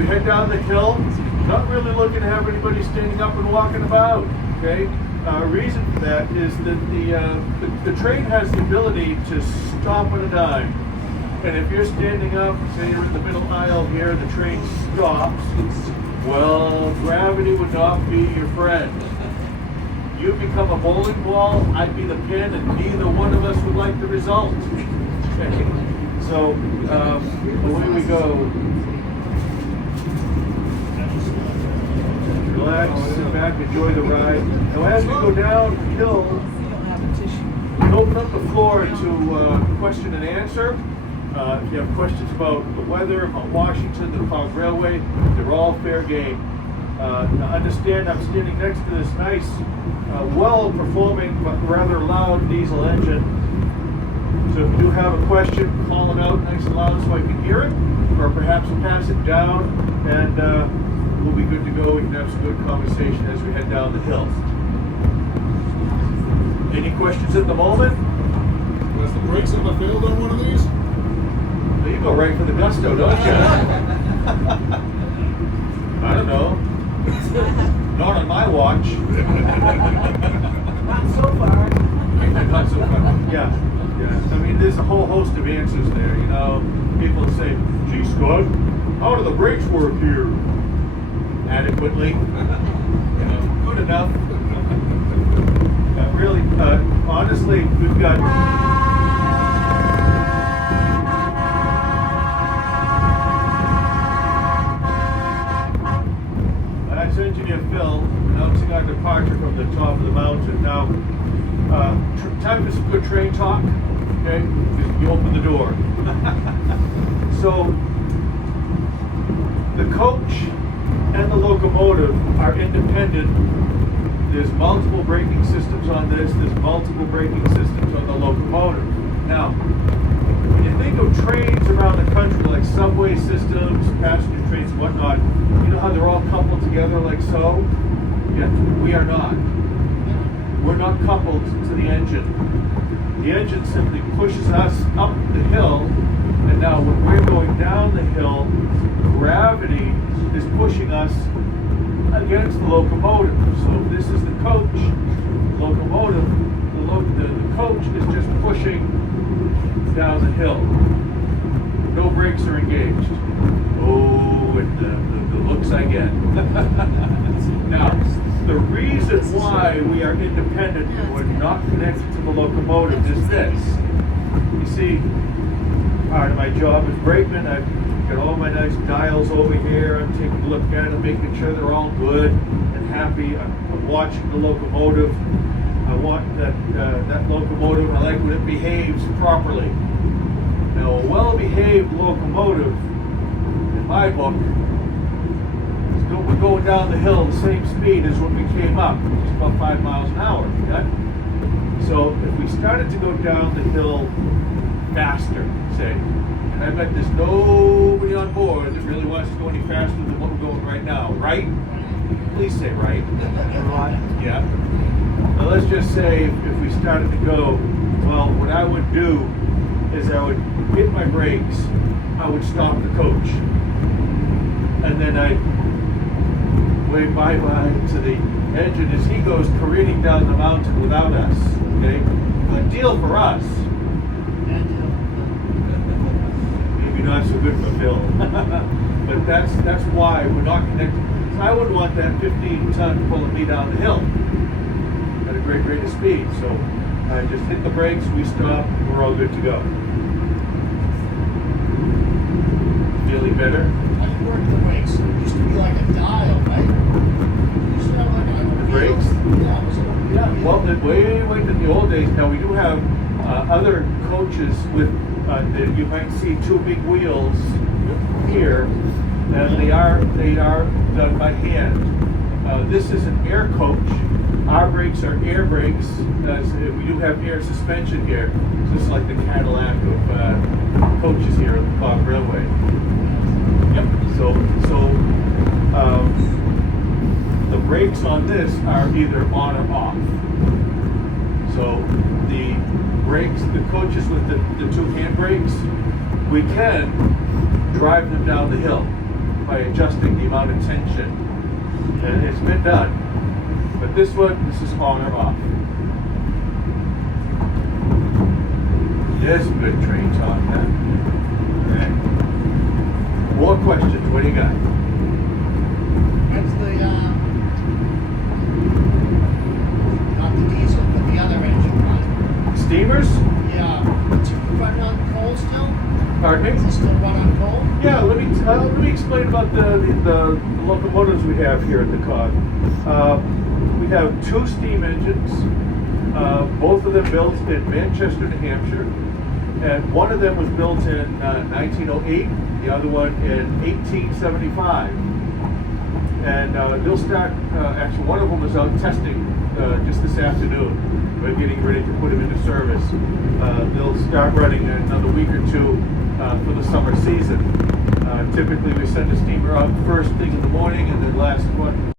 we head down the hill, not really looking to have anybody standing up and walking about, okay? Reason for that is that the train has the ability to stop on a dime. And if you're standing up, say you're in the middle aisle here, the train stops, well, gravity would not be your friend. You become a bowling ball, I'd be the pin, and neither one of us would like the result. Okay. So, away we go. Relax, sit back, enjoy the ride. Now as we go downhill, we open up the floor to question and answer. If you have questions about the weather, about Washington, the Fog Railway, they're all fair game. Now understand I'm standing next to this nice, well-performing but rather loud diesel engine. So if you do have a question, call it out nice and loud so I can hear it, or perhaps pass it down, and we'll be good to go. We can have some good conversation as we head down the hill. Any questions at the moment? Has the brakes ever failed on one of these? Well, you go right for the gusto, don't you? I don't know. Not on my watch. Not so far. Not so far. Yeah. I mean, there's a whole host of answers there. You know, people say, "Gee, Scott, how do the brakes work here?" Adequately. You know, good enough. Really, honestly, we've got. That's Engineer Phil announcing our departure from the top of the mountain. Now, time for some good train talk. Okay, you open the door. So, the coach and the locomotive are independent. There's multiple braking systems on this. There's multiple braking systems on the locomotive. Now, when you think of trains around the country, like subway systems, passenger trains, and whatnot, you know how they're all coupled together like so? Yeah, we are not. We're not coupled to the engine. The engine simply pushes us up the hill, and now when we're going down the hill, gravity is pushing us against the locomotive. So this is the coach, locomotive, the coach is just pushing down the hill. No brakes are engaged. Oh, and the looks I get. Now, the reason why we are independent and we're not connected to the locomotive is this. You see, part of my job as brakeman, I've got all my nice dials over here. I'm taking a look at them, making sure they're all good and happy. I'm watching the locomotive. I want that locomotive, I like when it behaves properly. Now, a well-behaved locomotive, in my book, we're going down the hill the same speed as when we came up, which is about 5 miles an hour. Okay? So if we started to go down the hill faster, say, and I bet there's nobody on board that really wants to go any faster than what we're going right now, right? Please say right. Yeah. Now let's just say if we started to go, well, what I would do is I would hit my brakes, I would stop the coach, and then I'd wave bye-bye to the engine as he goes careening down the mountain without us. Okay? Good deal for us. Maybe not so good for Phil. But that's why we're not connected. So I wouldn't want that 15-ton pulling me down the hill at a great rate of speed. So I just hit the brakes, we stop, we're all good to go. Feeling better? How do you work the brakes? It used to be like a dial, right? You used to have like a brakes? Yeah, was it? Yeah, well, way in the old days. Now we do have other coaches with that you might see two big wheels here, and they are done by hand. This is an air coach. Our brakes are air brakes. As we do have air suspension here, just like the Cadillac of coaches here at the Fog Railway. Yep. So the brakes on this are either on or off. So the brakes, the coaches with the two hand brakes, we can drive them down the hill. by adjusting the amount of tension. And it's been done. But this one, this is on or off. There's some good train talk there. Okay. More questions, what do you got? When's the, not the diesel, but the other engine run? Steamers? Yeah. Do you run on coal still? Pardon me? Does it still run on coal? Yeah, let me explain about the locomotives we have here at the COG. We have 2 steam engines, both of them built in Manchester, New Hampshire, and one of them was built in 1908, the other one in 1875. And they'll start, actually one of them is out testing just this afternoon. We're getting ready to put them into service. They'll start running in another week or 2 for the summer season. Typically we send a steamer out first thing in the morning and then last one